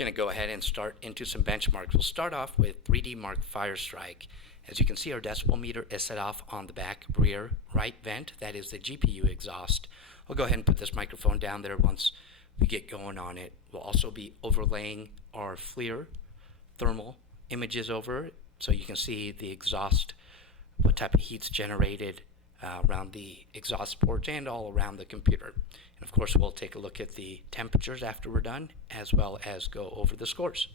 Going to go ahead and start into some benchmarks. We'll start off with 3D Mark Firestrike. As you can see, our decibel meter is set off on the back rear right vent. That is the GPU exhaust. I'll go ahead and put this microphone down there once we get going on it. We'll also be overlaying our FLIR thermal images over it so you can see the exhaust, what type of heat's generated around the exhaust ports and all around the computer. And of course, we'll take a look at the temperatures after we're done, as well as go over the scores.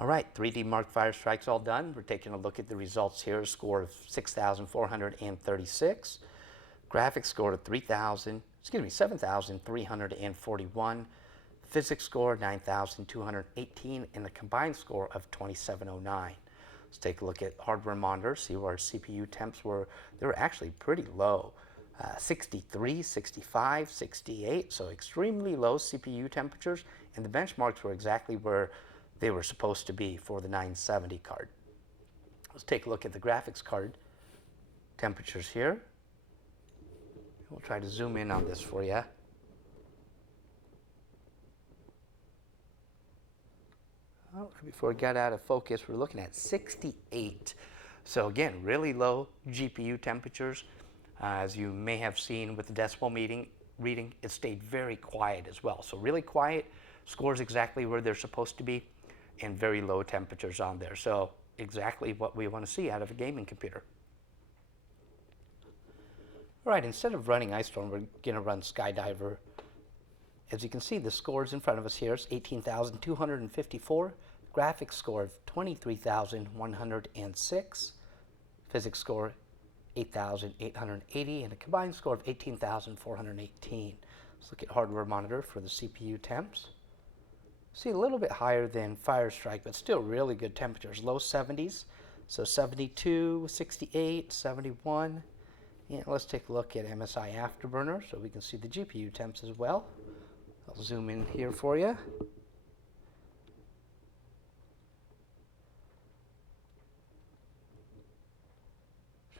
All right, 3D Mark Firestrike's all done. We're taking a look at the results here. A score of 6,436. Graphics score of 7,341. Physics score 9,218, and a combined score of 2,709. Let's take a look at hardware monitor, see where our CPU temps were. They were actually pretty low. 63, 65, 68, so extremely low CPU temperatures, and the benchmarks were exactly where they were supposed to be for the 970 card. Let's take a look at the graphics card temperatures here. We'll try to zoom in on this for you. Oh, before it got out of focus, we're looking at 68. So again, really low GPU temperatures. As you may have seen with the decibel reading, it stayed very quiet as well. So really quiet, scores exactly where they're supposed to be, and very low temperatures on there. So exactly what we want to see out of a gaming computer. All right, instead of running Ice Storm, we're going to run Skydiver. As you can see, the scores in front of us here is 18,254, graphics score of 23,106, physics score 8,880, and a combined score of 18,418. Let's look at hardware monitor for the CPU temps. See, a little bit higher than Firestrike, but still really good temperatures. Low 70s, so 72, 68, 71. And let's take a look at MSI Afterburner so we can see the GPU temps as well. I'll zoom in here for you.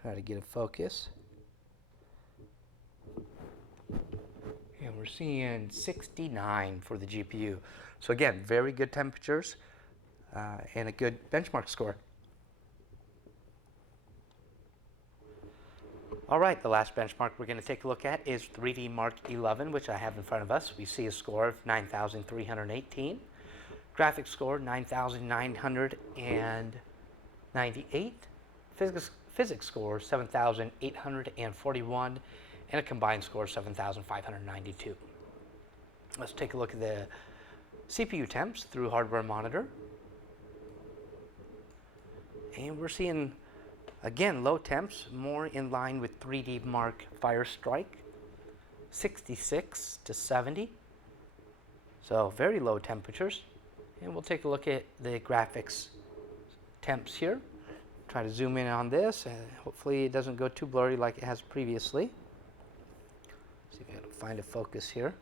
Try to get a focus. And we're seeing 69 for the GPU. So again, very good temperatures and a good benchmark score. All right, the last benchmark we're going to take a look at is 3D Mark 11, which I have in front of us. We see a score of 9,318. Graphics score 9,998. Physics score 7,841. And a combined score of 7,592. Let's take a look at the CPU temps through hardware monitor. And we're seeing, again, low temps, more in line with 3D Mark Firestrike, 66 to 70. So very low temperatures. And we'll take a look at the graphics temps here. Try to zoom in on this, and hopefully it doesn't go too blurry like it has previously. See if I can find a focus here.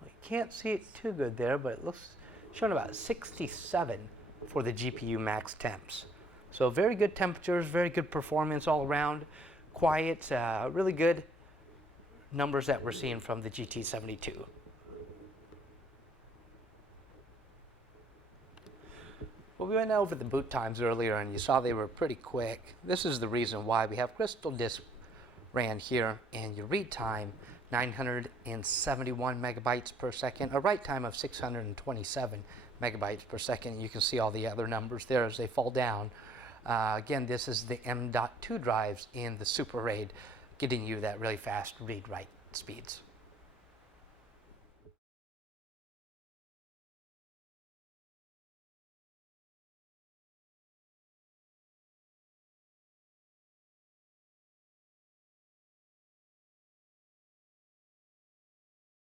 Well, you can't see it too good there, but it looks showing about 67 for the GPU max temps. So very good temperatures, very good performance all around, quiet, really good numbers that we're seeing from the GT72. Well, we went over the boot times earlier and you saw they were pretty quick. This is the reason why we have crystal disk ran here, and your read time 971 megabytes per second, a write time of 627 megabytes per second. You can see all the other numbers there as they fall down. Again, this is the M.2 drives in the Super RAID, getting you that really fast read-write speeds.